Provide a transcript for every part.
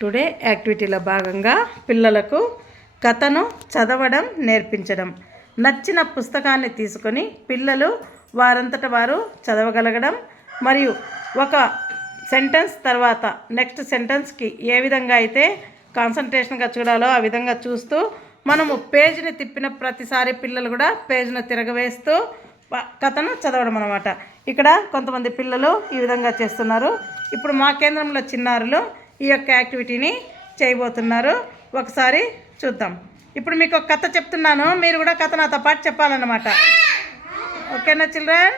Today యాక్టివిటీలో భాగంగా పిల్లలకు కథను చదవడం నేర్పించడం. నచ్చిన పుస్తకాన్ని తీసుకొని పిల్లలు వారంతట వారు చదవగలగడం మరియు ఒక సెంటెన్స్ తర్వాత నెక్స్ట్ సెంటెన్స్కి ఏ విధంగా అయితే కాన్సన్ట్రేషన్గా చూడాలో ఆ విధంగా చూస్తూ మనము పేజీని తిప్పిన ప్రతిసారి పిల్లలు కూడా పేజీని తిరగవేస్తూ కథను చదవడం అన్నమాట. ఇక్కడ కొంతమంది పిల్లలు ఈ విధంగా చేస్తున్నారు. ఇప్పుడు మా కేంద్రంలో చిన్నారులు ఈ యొక్క యాక్టివిటీని చేయబోతున్నారు. ఒకసారి చూద్దాం. ఇప్పుడు మీకు ఒక కథ చెప్తున్నాను, మీరు కూడా కథ నాతో పాటు చెప్పాలన్నమాట. ఓకేనా చిల్డ్రన్?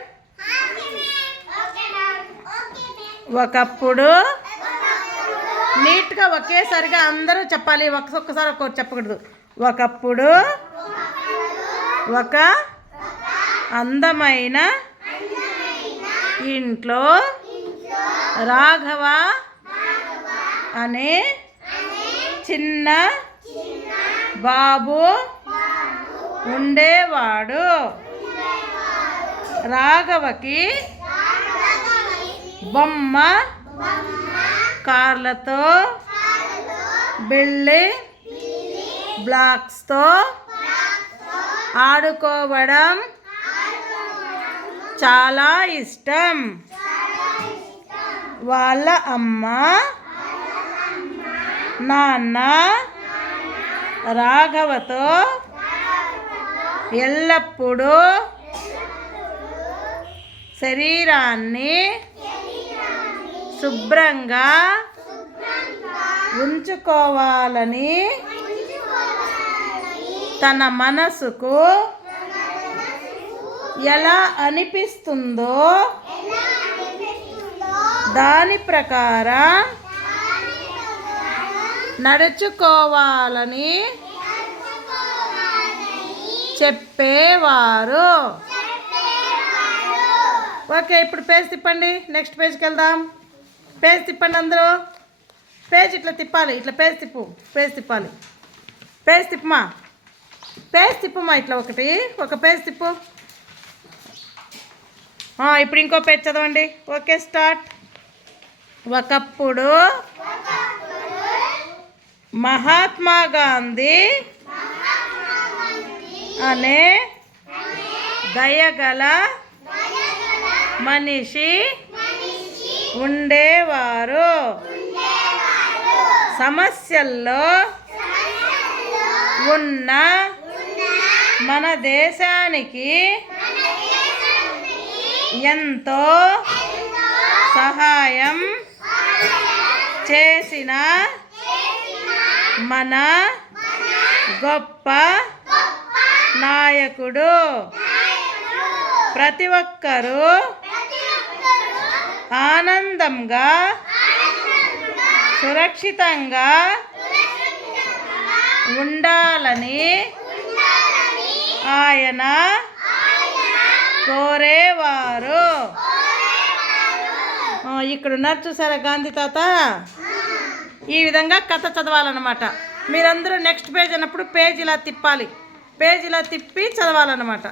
ఒకప్పుడు నీట్గా ఒకేసారిగా అందరూ చెప్పాలి, ఒక్కసారి ఒక్కొక్కటి చెప్పకూడదు. ఒకప్పుడు ఒక అందమైన ఇంట్లో రాఘవ అనే చిన్న బాబు ఉండేవాడు. రాఘవకి బొమ్మ కార్లతో బిల్డింగ్ బ్లాక్స్తో ఆడుకోవడం చాలా ఇష్టం. వాళ్ళ అమ్మ నాన్న రాఘవతో ఎల్లప్పుడూ శరీరాన్ని శుభ్రంగా ఉంచుకోవాలని తన మనసుకు ఎలా అనిపిస్తుందో దాని ప్రకారం నడుచుకోవాలని చెప్పేవారు. ఓకే, ఇప్పుడు పేజ్ తిప్పండి. నెక్స్ట్ పేజ్కి వెళ్దాం. పేజ్ తిప్పండి అందరూ. పేజ్ ఇట్లా తిప్పాలి, ఇట్లా పేజ్ తిప్పు, పేజ్ తిప్పాలి. పేజ్ తిప్పమా, పేజ్ తిప్పుమా, ఇట్లా ఒక పేజ్ తిప్పు. ఇప్పుడు ఇంకో పేజ్ చదవండి. Okay, start. ఒకప్పుడు మహాత్మా గాంధీ అనే దయగల మనిషి ఉండేవారు. సమస్యల్లో ఉన్న మన దేశానికి ఎంతో సహాయం చేసిన మన గొప్ప నాయకుడు. ప్రతి ఒక్కరూ ఆనందంగా సురక్షితంగా ఉండాలని ఆయన కోరేవారు. ఇక్కడ ఉన్నారు చూసారా గాంధీ తాత. ఈ విధంగా కథ చదవాలన్నమాట. మీరందరూ నెక్స్ట్ పేజ్ అన్నప్పుడు పేజ్ ఇలా తిప్పాలి, పేజ్ ఇలా తిప్పి చదవాలన్నమాట.